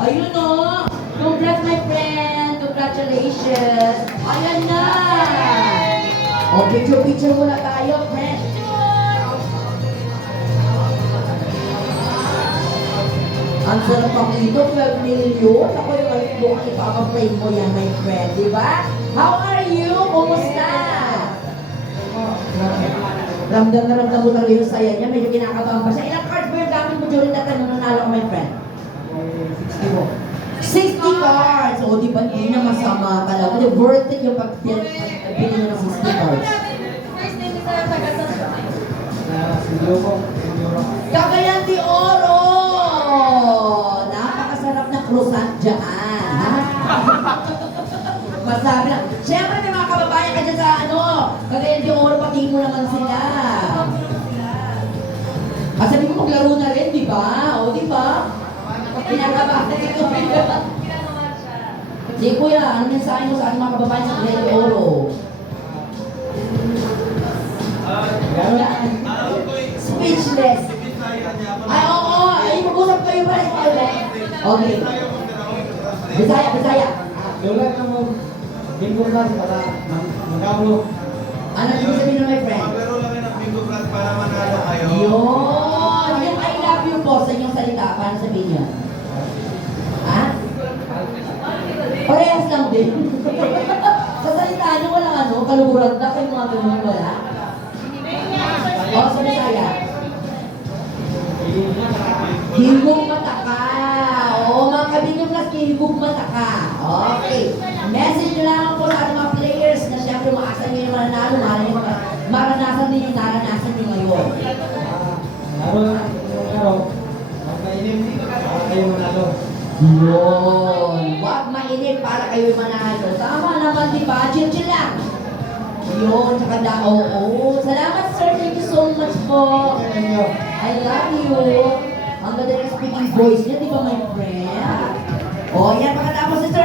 Ayun o. Congrats, my friend. Congratulations. Ayan na. O, picture-picture muna tayo, friend. Ang sarap ang ito, 12 million. Ako yung mukhang ipapag-frame mo yan, my friend. Diba? How are you? Kumusta? Ramdam na ramdam mo talaga yung saya niya. Medyo kinakabahan pa siya. Ilang cards ba yung gamit mo during that time nung nanalo ko, my friend? 60 cards! O, di ba? Hindi na masama talaga. Di, worth it yung pag-bili ng 60 cards. First name is Tagasan. Cagayan de Oro! Napakasarap na croissant dyan. Ha? Masabi lang. Siyempre, may mga kababayan ka dyan sa Cagayan de Oro, pati mo naman sila. Sabi ko maglaro na rin, di ba? O, di ba? Pinakabahan ito. Di kuya, ano mensahe mo sa ating mga kababayan sa Cagayan de Oro? Speechless. Ay, oo. Ay, mag-usap kayo ba? Okay. Bisaya, Bisaya. Yola ka mo, bingo class para magkaulo. Ano yung sabihin ng my friend? Maglaro lang ng bingo class para manalo kayo. Yun! Yung I love you po sa inyong salita. Paano sabihin niyo? Ha? Parehas lang din. Sa salita niyo, walang kaluguran na kayo mga ganun wala. O, sa Bisaya. Hingog mata ka. Oo, mga kabinong nas, hingog mata ka. Okay. Message nyo lang po sa ating mga players na siyempre maasa nyo yung mananalo. Maranasan din yung naranasan nyo ngayon. Laro lang yung laro. Huwag mainit, para kayo manalo. Yun. Huwag mainit para kayo manalo. Tama naman, di ba? Chill lang. Yun, tsaka oo. Salamat, sir. Thank you so much po. I love you. Ang ganda ng speaking voice niya, di ba, my friend? O, yan, pagkatapos si sir.